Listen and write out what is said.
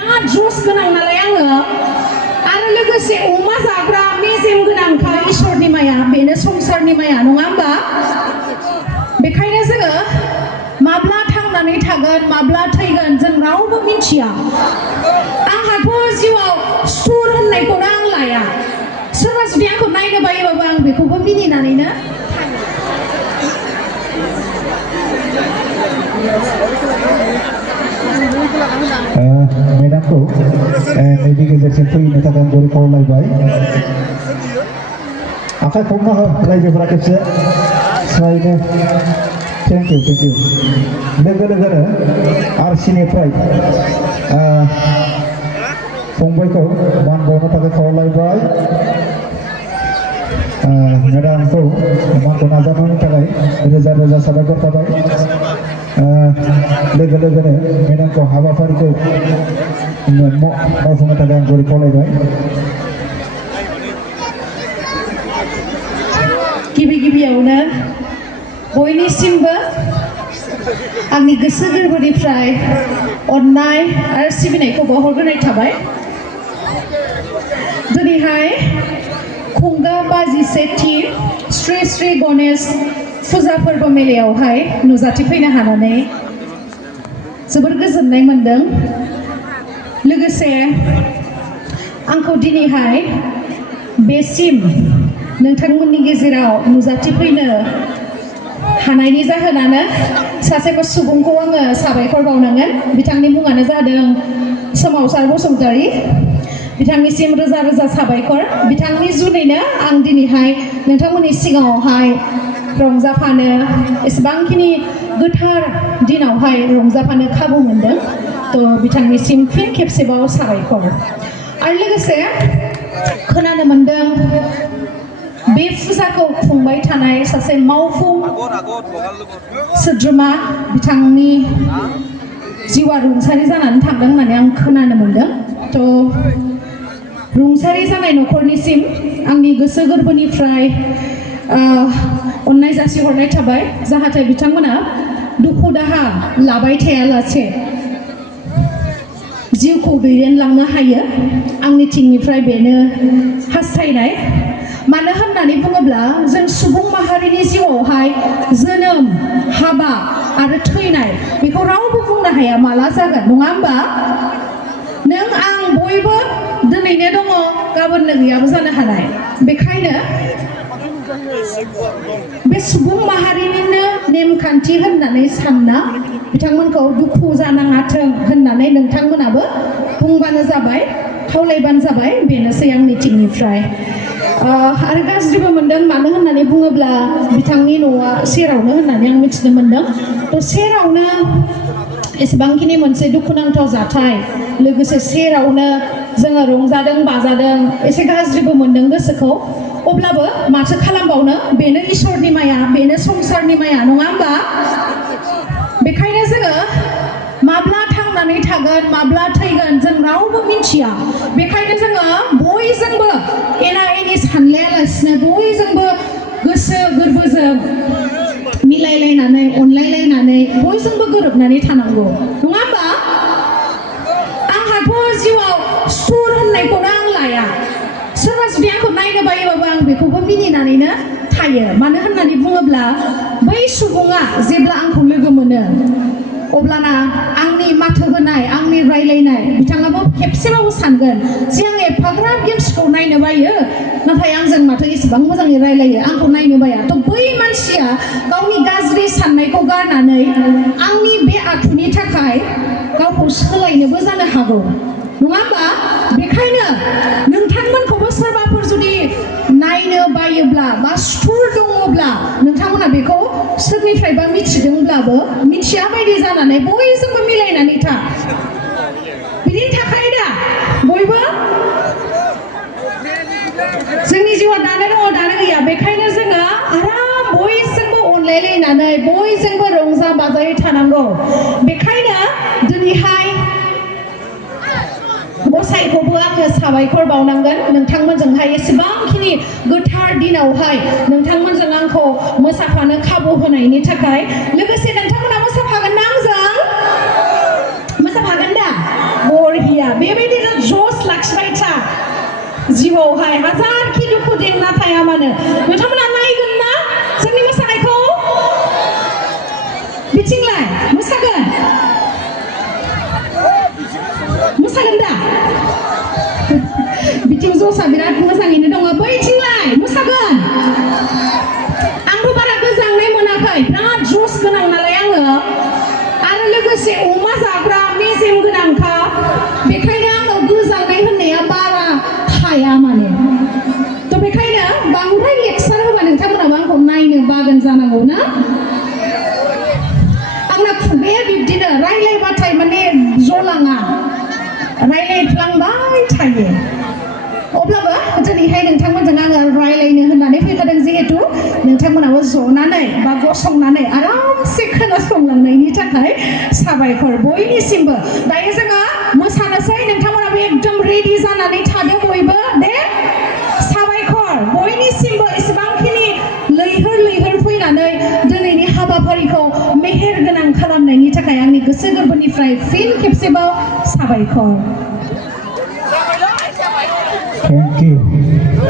बिराद जस गोनां नालाय आङो आरो लोगोसे अमा जाग्रा मेजेम गोनांखा इसोरनि माया बेनो संसारनि माया नङा होमबा बेखायनो जोङो माब्ला थांनानै थागोन माब्ला थैगोन जों रावबो मिथिया आंहाथ' जिउआव सुर होननायखौनो आं लाया सोरबा जुदि आंखौ नायनो बायोबाबो आं बेखौबो मिनिनानैनो मेदामखौ नैबे गेजेरसिम फैनो थाखाय आं जोबोर खावलायबाय आखाइ खबना हो रायजोफोरा खेबसे स्रायनो थेंक इउ लोगो लोगोनो आरसिनिफ्राय फंबायखौ मान बावनो थाखाय खावलायबाय मेदामखौ मानखौ नाजावनायनि थाखाय रोजा रोजा साबायखर थाबाय लोगो लोगोनो मेदामखौ हाबाफारिखौ मावफुंनो थाखाय आं जोबोर खावलायबाय गिबियावनो बयनिसिमबो आंनि गोसो गोरबोनिफ्राय अननाय आरो सिबिनायखौ बावहरग्रोनाय थाबाय दिनैहाय खुंगा बाजिसेथि श्री श्री गणेश फुजा फोरबो मेलायावहाय नुजाथिफैनो हानानै जोबोर गोजोननाय मोनदों लोगोसे आंखौ दिनैहाय बेसिम नोंथांमोननि गेजेराव नुजाथिफैनो हानायनि जाहोनानो सासे सुबुंखौ आङो साबायखर बावनांगोन बिथांनि मुङानो जादों सोमावसार बसुमतारी बिथांनिसिम रोजा रोजा साबायखर बिथांनि जुनैनो आं दिनैहाय नोंथांमोननि सिगाङावहाय रंजाफानो एसेबांखिनि गोथार दिनावहाय रंजाफानो खाबु मोनदों थ' बिथांनिसिम फिन खेबसेबाव साबायखर आरो लोगोसे खोनानो मोनदों बे फुजाखौ खुंबाय थानाय सासे मावफुं सोद्रोमा बिथांनि जिउआ रुंसारि जानानै थांदों होननानै आं खोनानो मोनदों थ' रुंसारि जानाय न'खरनिसिम आंनि गोसो गोरबोनिफ्राय अननाय जासिहरनाय थाबाय जाहाथे बिथांमोना दुखु दाहा लाबाय थायालासे जिउखौ दैदेनलांनो हायो आंनि थिंनिफ्राय बेनो हास्थायनाय मानो होननानै बुङोब्ला जों सुबुं माहारिनि जिउआवहाय जोनोम हाबा आरो थैनाय बेखौ रावबो बुंनो हाया माला जागोन नङा होमबा नों आं बयबो दिनैनो दङ गाबोननो गैयाबो जानो हानाय बेखायनो बे सुबुं माहारिनिनो नेमखान्थि होननानै सानना बिथांमोनखौ दुखु जानाङाथों होननानै नोंथांमोनाबो बुंबानो जाबाय खावलायबानो जाबाय बेनोसै आंनि थिंनिफ्राय आरो गाज्रिबो मोनदों मानो होननानै बुङोब्ला बिथांनि न'आ सेरावनो होननानै आं मिथिनो मोनदों थ' सेरावनो एसेबांखिनि मोनसे दुखुनांथाव जाथाय लोगोसे सेरावनो जोङो रंजादों बाजादों एसे गाज्रिबो मोनदों गोसोखौ अब्लाबो माथो खालामबावनो बेनो इसोरनि माया बेनो संसारनि माया नङा होमबा बेखायनो जोङो माब्ला थांनानै थागोन माब्ला थैगोन जों रावबो मिथिया बेखायनो जोङो बयजोंबो एना एनि सानलायालासिनो बयजोंबो गोसो गोरबोजों मिलायलायनानै अनलायलायनानै बयजोंबो गोरोबनानै थानांगौ नङा होमबा आंहाथ' जिउआव सुर होननायखौनो आं लाया सोरबा जुदि आंखौ नायनो बायोबाबो आं बेखौबो मिनिनानैनो थायो मानो होननानै बुङोब्ला बै सुबुङा जेब्ला आंखौ लोगो मोनो अब्लाना आंनि माथो होनाय आंनि रायलायनाय बिथाङाबो खेबसेबाबो सानगोन जे आं एफाग्राब गेम्सखौ नायनो बायो नाथाय आंजों माथो एसेबां मोजाङै रायलायो आंखौ नायनो बाया थ' बै मानसिया गावनि गाज्रि साननायखौ गारनानै आंनि बे आखुनि थाखाय गावखौ सोलायनोबो जानो हागौ नङा होमबा बेखायनो नोंथांमोनखौबो सोरबाफोर जुदि नायनो बायोब्ला बा सुथुर दङब्ला नोंथांमोना बेखौ सोरनिफ्रायबा मिथिदोंब्लाबो मिथिया बायदि जानानै बयजोंबो मिलायनानै था बिनि थाखाय दा बयबो जोंनि जिउआ दानो दङ दानो गैया बेखायनो जोङो आराम बयजोंबो अनलायलायनानै बयजोंबो रंजा बाजायै थानांगौ बेखायनो दिनैहाय गसाइखौबो आङो साबायखर बावनांगोन नोंथांमोनजोंहाय एसेबांखिनि गोथार दिनावहाय नोंथांमोनजों आंखौ मोसाफानो खाबु होनायनि थाखाय लोगोसे नोंथांमोना मोसाफागोन ना आंजों मोसाफागोन दा बरहिया बेबायदिनो जस लाखिबाय था जिउआवहाय हाजारखि दुखु जेंना थाया मानो नोंथांमोना नायगोन ना जोंनि मोसानायखौ बिथिंलाय मोसागोन दा बिथिं जसा बिराद मोजाङैनो दङ बैथिंलाय मोसागोन आंबो बारा गोजांनाय मोनाखै बिराद जस गोनां नालाय आङो आरो लोगोसे अमा जाग्रा मेजेम गोनांखा बेखायनो आङो गोजांनाय होननाया बारा थाया माने थ' बेखायनो बांद्राय लेक्सार होबा नोंथांमोनाबो आंखौ नायनो बागोन जानांगौ ना आंना खुगाया बिब्दिनो रायलायबाथाय माने जलाङा रायलायफ्लांबाय थायो अब्लाबो दिनैहाय नोंथांमोनजों आङो रायलायनो होननानै फैखादों जिहेतु नोंथांमोनाबो जनानै बा गसंनानै आरामसे खोनासंलांनायनि थाखाय साबायखर बयनिसिमबो दायो जोङो मोसानोसै नोंथांमोनाबो एकदम रेडि जानानै थादो बयबो दे साबायखर बयनिसिमबो एसेबांखिनि लैहोर फैनानै दिनैनि हाबाफारिखौ मेहेर गोनां खालामनायनि थाखाय आंनि गोसो गोरबोनिफ्राय फिन खेबसेबाव साबायखर Thank you.